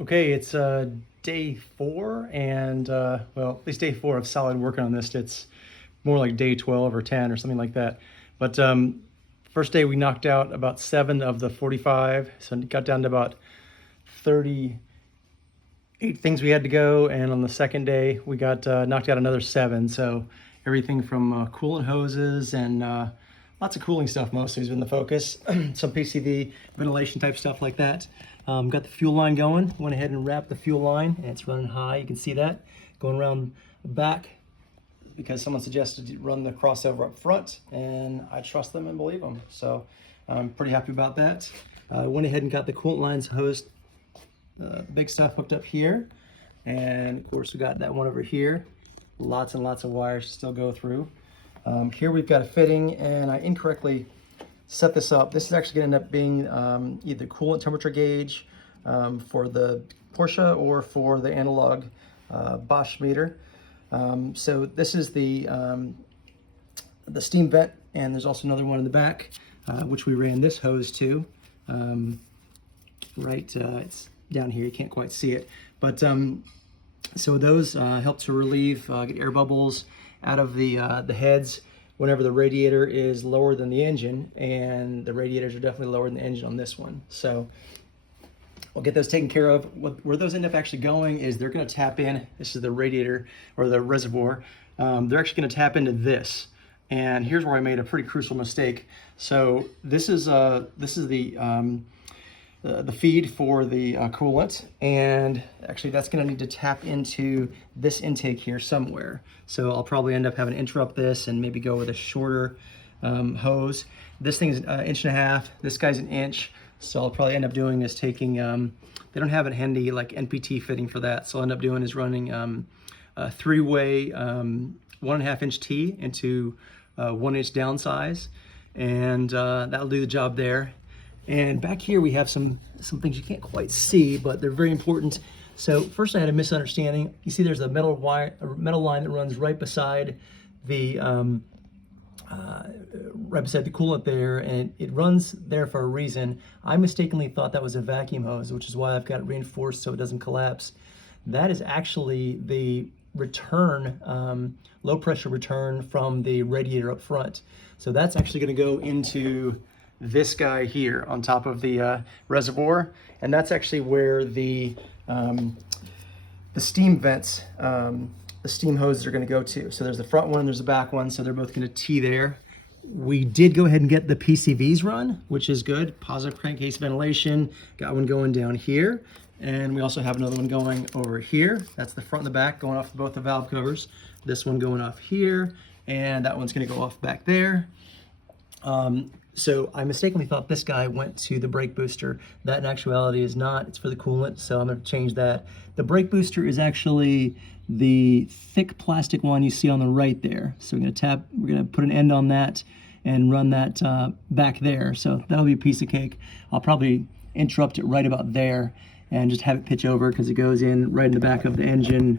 Okay, it's day 4, and well, at least day 4 of solid working on this. It's more like day 12 or 10 or something like that. But first day we knocked out about 7 of the 45, so it got down to about 38 things we had to go. And on the second day we got knocked out another 7. So everything from coolant hoses and lots of cooling stuff mostly has been the focus. Some PCV ventilation type stuff like that. Got the fuel line going. Went ahead and wrapped the fuel line, and it's running high. You can see that going around the back because someone suggested to run the crossover up front, and I trust them and believe them. So I'm pretty happy about that. Went ahead and got the coolant lines hosed, big stuff hooked up here, and of course we got that one over here. Lots and lots of wires to still go through. Here we've got a fitting, and I incorrectly set this up. This is actually going to end up being either coolant temperature gauge for the Porsche or for the analog Bosch meter. So this is the steam vent, and there's also another one in the back, which we ran this hose to. It's down here, you can't quite see it, but so those help to relieve, get air bubbles out of the heads whenever the radiator is lower than the engine, and the radiators are definitely lower than the engine on this one. So we'll get those taken care of. Where those end up actually going is they're going to tap in. This is the radiator or the reservoir. They're actually going to tap into this. And here's where I made a pretty crucial mistake. So this is the feed for the coolant, and actually that's going to need to tap into this intake here somewhere. So I'll probably end up having to interrupt this and maybe go with a shorter hose. This thing is 1.5 inches. This guy's 1 inch. So I'll probably end up doing is taking, they don't have a handy like NPT fitting for that. So I'll end up doing is running a 3-way 1.5 inch T into 1 inch downsize, and that'll do the job there. And back here we have some things you can't quite see, but they're very important. So first I had a misunderstanding. You see there's a metal line that runs right beside the coolant there, and it runs there for a reason. I mistakenly thought that was a vacuum hose, which is why I've got it reinforced so it doesn't collapse. That is actually the return, low pressure return from the radiator up front. So that's actually going to go into this guy here on top of the reservoir, and that's actually where the steam vents, the steam hoses are going to go to. So there's the front one, there's the back one, so they're both going to tee there. We did go ahead and get the PCVs run, which is good. Positive crankcase ventilation. Got one going down here, and we also have another one going over here. That's the front and the back going off both the valve covers. This one going off here, and that one's going to go off back there. So I mistakenly thought this guy went to the brake booster. That in actuality is not. It's for the coolant, so I'm going to change that. The brake booster is actually the thick plastic one you see on the right there. So we're going to put an end on that and run that back there. So that'll be a piece of cake. I'll probably interrupt it right about there and just have it pitch over because it goes in right in the back of the engine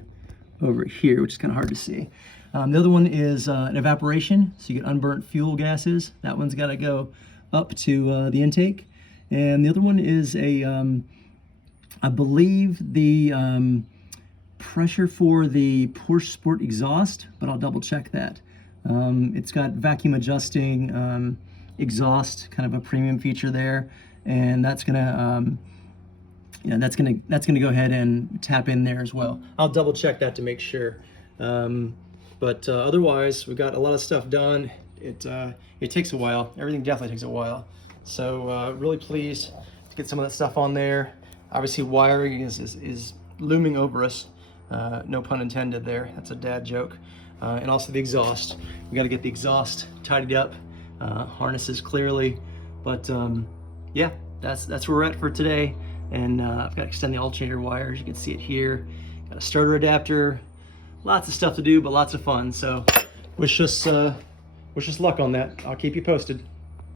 over here, which is kind of hard to see. The other one is an evaporation, so you get unburnt fuel gases. That one's got to go up to the intake. And the other one is I believe the pressure for the Porsche Sport exhaust, but I'll double check that. It's got vacuum adjusting exhaust, kind of a premium feature there, and that's gonna that's gonna go ahead and tap in there as well. I'll double check that to make sure. But otherwise, we've got a lot of stuff done. It takes a while. Everything definitely takes a while. So really pleased to get some of that stuff on there. Obviously, wiring is looming over us. No pun intended there. That's a dad joke. And also the exhaust. We got to get the exhaust tidied up, harnesses clearly. But yeah, that's where we're at for today. And I've got to extend the alternator wires. You can see it here. Got a starter adapter. Lots of stuff to do, but lots of fun. So wish us luck on that. I'll keep you posted.